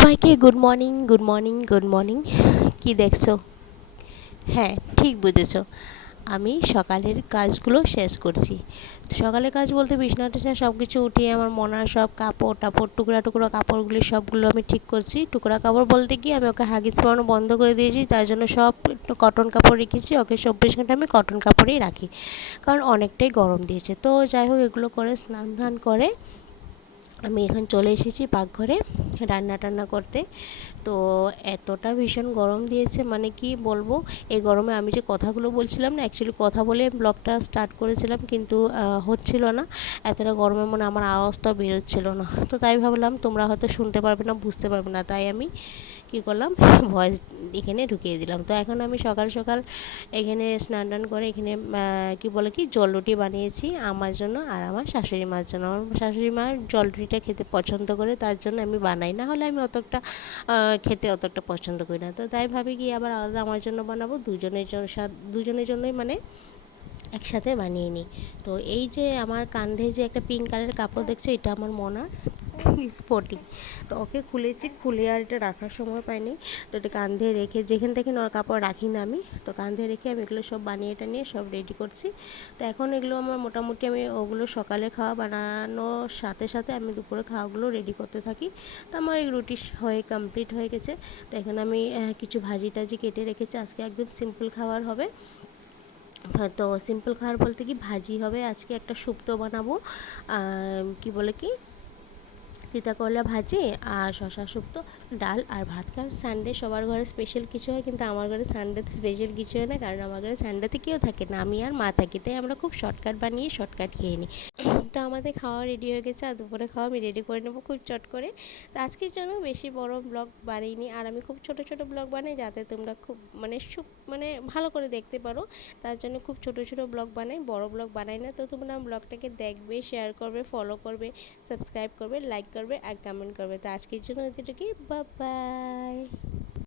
সবাইকে good morning good morning good morning কি দেখছ? হ্যাঁ ঠিক বুঝেছ। আমি সকালের কাজগুলো শেষ করছি। সকালের কাজ বলতে বিছনা টিছনা সব কিছু উঠিয়ে আমার মনার সব কাপড় টাপড়, টুকরা টুকরো কাপড়গুলি সবগুলো আমি ঠিক করছি। টুকরা কাপড় বলতে কি, আমি ওকে হাগিস পরানো বন্ধ করে দিয়েছি, তার জন্য সব কটন কাপড় রেখেছি। ওকে চব্বিশ ঘণ্টা আমি কটন কাপড়েই রাখি, কারণ অনেকটাই গরম দিয়েছে। তো যাই হোক, এগুলো করে স্নান ধান করে আমি এখন চলে এসেছি পাকঘরে রান্না টান্না করতে। তো এতটা ভীষণ গরম দিয়েছে মানে কি বলব? এই গরমে আমি যে কথাগুলো বলছিলাম না অ্যাকচুয়ালি কথা বলে ব্লগটা স্টার্ট করেছিলাম কিন্তু হচ্ছিল না। এতটা গরমের মনে আমার আওয়াজটাও বেরোচ্ছিল না। তো তাই ভাবলাম তোমরা হয়তো শুনতে পারবে না, বুঝতে পারবে না, তাই আমি কী করলাম? ভয়েস এখানে ঢুকিয়ে দিলাম। তো এখন আমি সকাল সকাল এখানে স্নান টান করে এখানে কি বলে কি, জল রুটি বানিয়েছি আমার জন্য আর আমার শাশুড়ি মার জন্য। আমার শাশুড়ি মা জল রুটিটা খেতে পছন্দ করে, তার জন্য আমি বানাই। না হলে আমি অতটা খেতে অতটা পছন্দ করি না। তো তাই ভাবি কি আবার আলাদা আমার জন্য বানাবো, দুজনের জন্য দুজনের জন্যই মানে একসাথে বানিয়ে নিই। তো এই যে আমার কাঁধে যে একটা পিঙ্ক কালারের কাপড় দেখছ, এটা আমার মনার। স্পটিং তো ওকে খুলেছি, খুলে আর এটা রাখার সময় পাইনি। তো এটা কাঁধে রেখে, যেখান থেকে নর কাপড় রাখি না আমি, তো কাঁধে রেখে আমি এগুলো সব বানিয়ে টানিয়ে সব রেডি করছি। তো এখন এগুলো আমার মোটামুটি আমি ওগুলো সকালে খাওয়া বানানোর সাথে সাথে আমি দুপুরে খাওয়াগুলো রেডি করতে থাকি। তো আমার এই রুটি হয়ে কমপ্লিট হয়ে গেছে। তো এখন আমি কিছু ভাজি টাজি কেটে রেখেছি। আজকে একদম সিম্পল খাবার হবে। তো সিম্পল খাবার বলতে কি ভাজি হবে, আজকে একটা শুক্তো বানাবো কি বলে কি করলা ভাজি আর শশা শুক্তো, ডাল আর ভাত। কারণ সানডে সবার ঘরে স্পেশাল কিছু হয়, কিন্তু আমার ঘরে সানডেতে স্পেশাল কিছু হয় না, কারণ আমার ঘরে সানডেতে কেউ থাকে না, আমি আর মা থাকি, তাই আমরা খুব শর্টকাট বানিয়ে শর্টকাট খেয়ে নিই। তো আমাদের খাওয়া রেডি হয়ে গেছে আর দুপুরে খাওয়া আমি রেডি করে নেব খুব চট করে। তো আজকের জন্য বেশি বড় ব্লগ বানাইনি আর আমি খুব ছোট ছোট ব্লগ বানাই যাতে তোমরা খুব মানে সুপ মানে ভালো করে দেখতে পারো। তার জন্য খুব ছোট ছোট ব্লগ বানাই, বড় ব্লগ বানাই না। তো তোমরা ব্লগটাকে দেখবে শেয়ার করবে ফলো করবে সাবস্ক্রাইব করবে লাইক করবে আর কমেন্ট করবে। তো আজকের জন্য এতটুকুই বাই